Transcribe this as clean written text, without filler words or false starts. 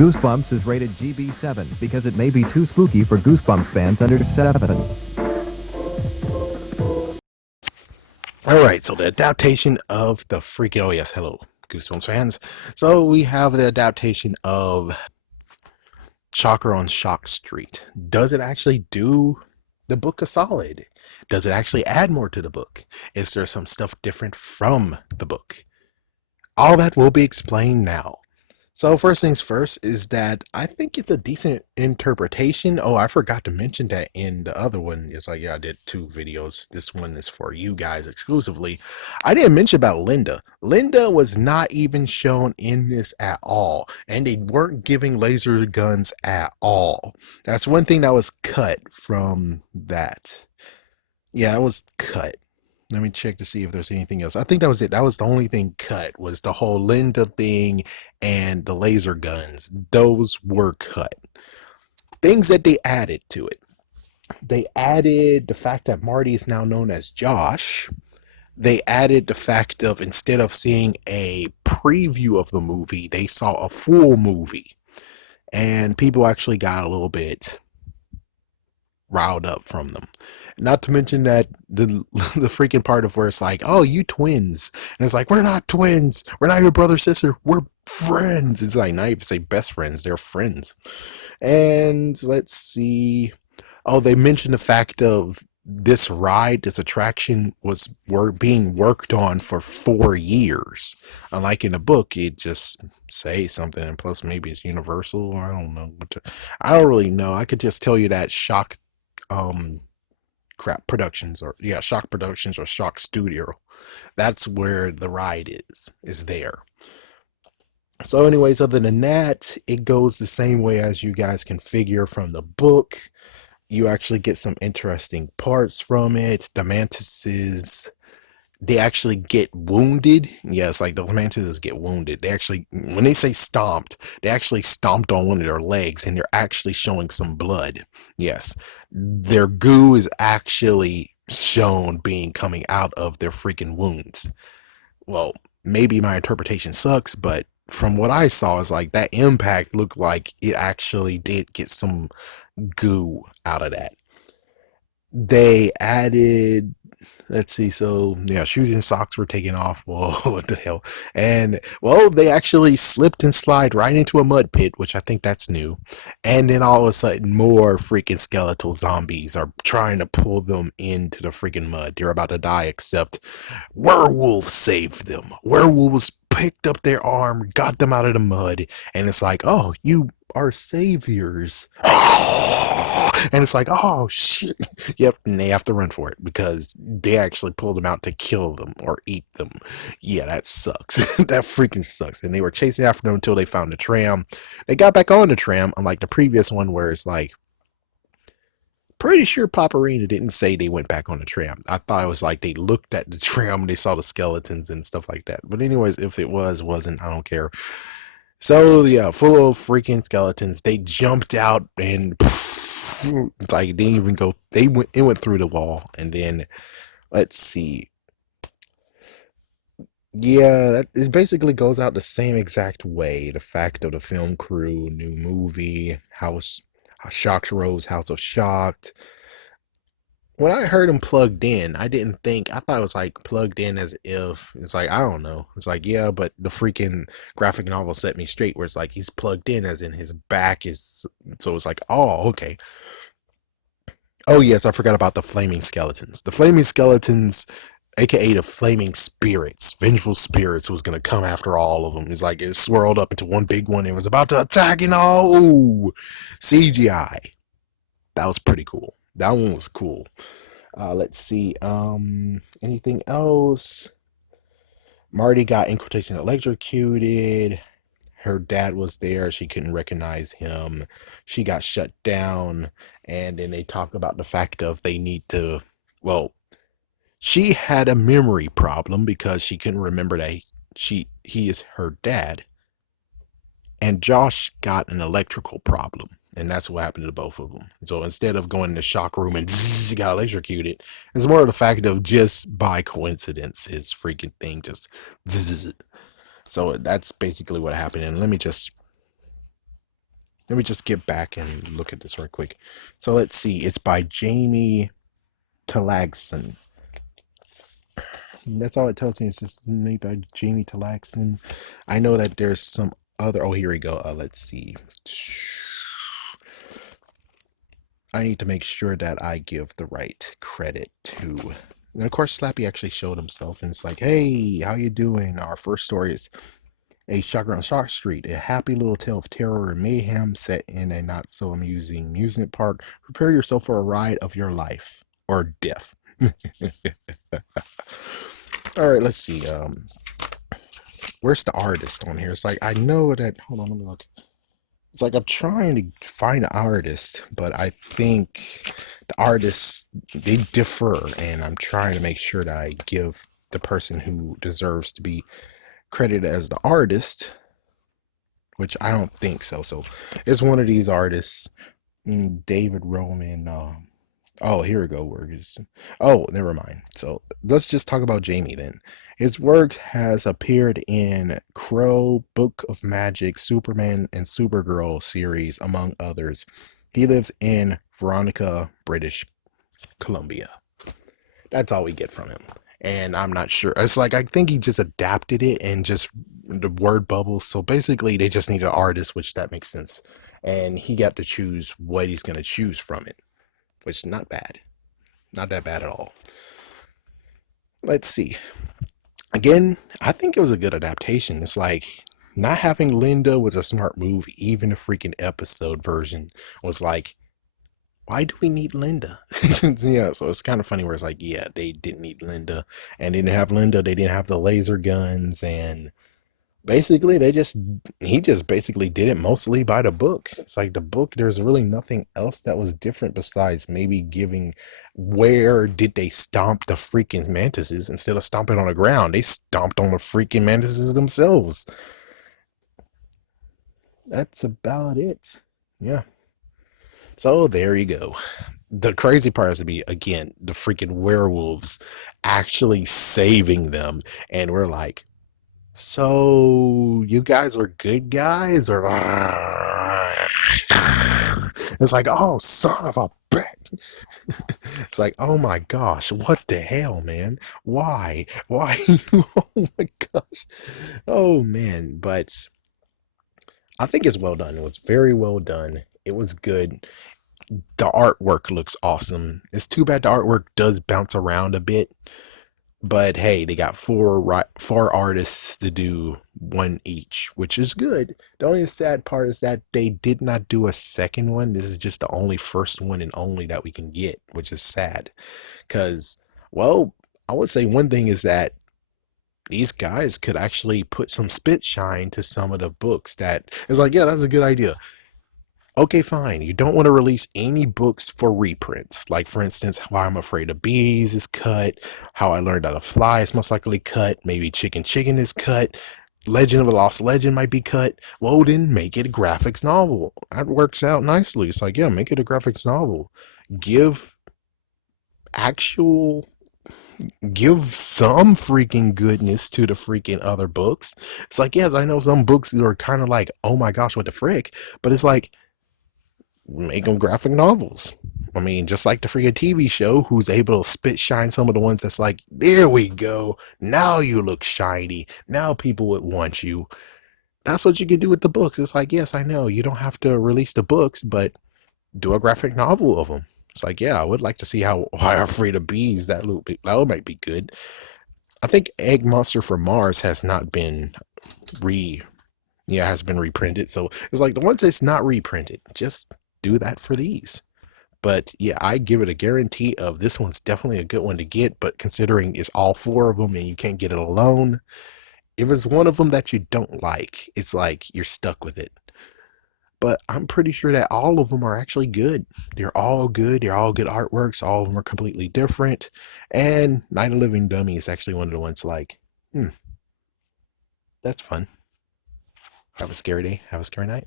Goosebumps is rated GB7 because it may be too spooky for Goosebumps fans under 7. Alright, so the adaptation of the freaking, oh yes, hello, Goosebumps fans. So we have the adaptation of Shocker on Shock Street. Does it actually do the book a solid? Does it actually add more to the book? Is there some stuff different from the book? All that will be explained now. So first things first is that I think it's a decent interpretation. Oh, I forgot to mention that in the other one. It's like, yeah, I did 2 videos. This one is for you guys exclusively. I didn't mention about Linda. Linda was not even shown in this at all. And they weren't giving laser guns at all. That's one thing that was cut from that. Yeah, that was cut. Let me check to see if there's anything else. I think that was it. That was the only thing cut, was the whole Linda thing and the laser guns. Those were cut. Things that they added to it. They added the fact that Marty is now known as Josh. They added the fact of, instead of seeing a preview of the movie, they saw a full movie. And people actually got a little bit riled up from them. Not to mention that the freaking part of where it's like, oh, you twins, and it's like, we're not twins, we're not your brother sister, we're friends. It's like, not even say best friends, they're friends. And let's see, oh, they mentioned the fact of this ride, this attraction was being worked on for 4 years. Unlike in the book, it just say something, and plus maybe it's Universal, or I don't know I don't really know. I could just tell you that Shock Productions, or yeah, Shock Productions or Shock Studio, that's where the ride is there. So anyways, other than that, it goes the same way as you guys can figure from the book. You actually get some interesting parts from it. The mantises, they actually get wounded. Yeah, it's like the mantises get wounded. They actually, when they say stomped, they actually stomped on one of their legs, and they're actually showing some blood. Yes, their goo is actually shown being coming out of their freaking wounds. Well, maybe my interpretation sucks, but from what I saw, is like that impact looked like it actually did get some goo out of that. They added, let's see, so yeah, shoes and socks were taken off. Whoa, what the hell? And well, they actually slipped and slide right into a mud pit, which I think that's new. And then all of a sudden, more freaking skeletal zombies are trying to pull them into the freaking mud. They're about to die, except werewolves saved them. Werewolves picked up their arm, got them out of the mud, and it's like, oh, you are saviors. And it's like, oh shit. Yep, and they have to run for it because they actually pulled them out to kill them or eat them. Yeah, that sucks. That freaking sucks. And they were chasing after them until they found the tram. They got back on the tram, unlike the previous one where it's like, pretty sure Paparina didn't say they went back on the tram. I thought it was like they looked at the tram and they saw the skeletons and stuff like that. But anyways, if it wasn't, I don't care. So yeah, full of freaking skeletons. They jumped out and like they didn't even go. It went through the wall, and then let's see. Yeah, it basically goes out the same exact way. The fact of the film crew, new movie, House Shocked Rose, House of Shocked. When I heard him plugged in, I thought it was like plugged in as if, it's like, I don't know. It's like, yeah, but the freaking graphic novel set me straight where it's like he's plugged in as in his back is, so it's like, oh, okay. Oh, yes, I forgot about the flaming skeletons. The flaming skeletons, aka the flaming spirits, vengeful spirits, was going to come after all of them. It's like it swirled up into one big one and was about to attack, and oh, CGI. That was pretty cool. That one was cool. Let's see. Anything else? Marty got, in quotation, electrocuted. Her dad was there. She couldn't recognize him. She got shut down. And then they talk about the fact of they need to, well, she had a memory problem because she couldn't remember that he is her dad. And Josh got an electrical problem. And that's what happened to both of them. So instead of going in the shock room and got electrocuted, it's more of the fact of just by coincidence, his freaking thing just. So that's basically what happened. And let me just Let me just get back and look at this real quick. So let's see. It's by Jamie Talagson. That's all it tells me. It's just made by Jamie Talagson. I know that there's some other. Oh, here we go. Let's see. I need to make sure that I give the right credit to. And of course, Slappy actually showed himself, and it's like, "Hey, how you doing?" Our first story is A Shocker on Shark Street, a happy little tale of terror and mayhem set in a not so amusing amusement park. Prepare yourself for a ride of your life or death. All right, let's see. Where's the artist on here? It's like I know that. Hold on, let me look. It's like I'm trying to find an artist, but I think the artists they differ, and I'm trying to make sure that I give the person who deserves to be credited as the artist, which I don't think so. So it's one of these artists, David Roman. Oh, here we go. Oh, never mind. So let's just talk about Jamie then. His work has appeared in Crow, Book of Magic, Superman, and Supergirl series, among others. He lives in Veronica, British Columbia. That's all we get from him. And I'm not sure. It's like I think he just adapted it and just the word bubbles. So basically, they just need an artist, which that makes sense. And he got to choose what he's going to choose from it, which is not bad. Not that bad at all. Let's see. Again, I think it was a good adaptation. It's like not having Linda was a smart move. Even the freaking episode version was like, why do we need Linda? Yeah, so it's kind of funny where it's like, yeah, they didn't need Linda, and they didn't have Linda. They didn't have the laser guns, and basically he just basically did it mostly by the book. It's like the book, there's really nothing else that was different besides maybe giving where did they stomp the freaking mantises instead of stomping on the ground. They stomped on the freaking mantises themselves. That's about it. Yeah. So there you go. The crazy part is to be again the freaking werewolves actually saving them, and we're like, so you guys are good guys, or it's like, oh, son of a bitch. It's like, oh my gosh, what the hell, man? Why? Oh my gosh. Oh man, but I think it's well done. It was very well done. It was good. The artwork looks awesome. It's too bad the artwork does bounce around a bit. But hey, they got four artists to do one each, which is good. The only sad part is that they did not do a second one. This is just the only first one and only that we can get, which is sad. Because, well, I would say one thing is that these guys could actually put some spit shine to some of the books that is like, yeah, that's a good idea. Okay, fine. You don't want to release any books for reprints. Like, for instance, Why I'm Afraid of Bees is cut. How I Learned How to Fly is most likely cut. Maybe Chicken Chicken is cut. Legend of a Lost Legend might be cut. Well, then make it a graphics novel. That works out nicely. It's like, yeah, make it a graphics novel. Give actual give some freaking goodness to the freaking other books. It's like, yes, I know some books are kind of like, oh my gosh, what the frick? But it's like, make them graphic novels. I mean, just like the freaking TV show, who's able to spit shine some of the ones that's like, there we go. Now you look shiny. Now people would want you. That's what you can do with the books. It's like, yes, I know you don't have to release the books, but do a graphic novel of them. It's like, yeah, I would like to see how Why I'm Afraid of Bees that might be good. I think Egg Monster from Mars has not been has been reprinted. So it's like the ones that's not reprinted, just do that for these. But yeah, I give it a guarantee of this one's definitely a good one to get. But considering it's all four of them and you can't get it alone, if it's one of them that you don't like, it's like you're stuck with it. But I'm pretty sure that all of them are actually good. They're all good. They're all good artworks. All of them are completely different. And Night of Living Dummy is actually one of the ones like, that's fun. Have a scary day. Have a scary night.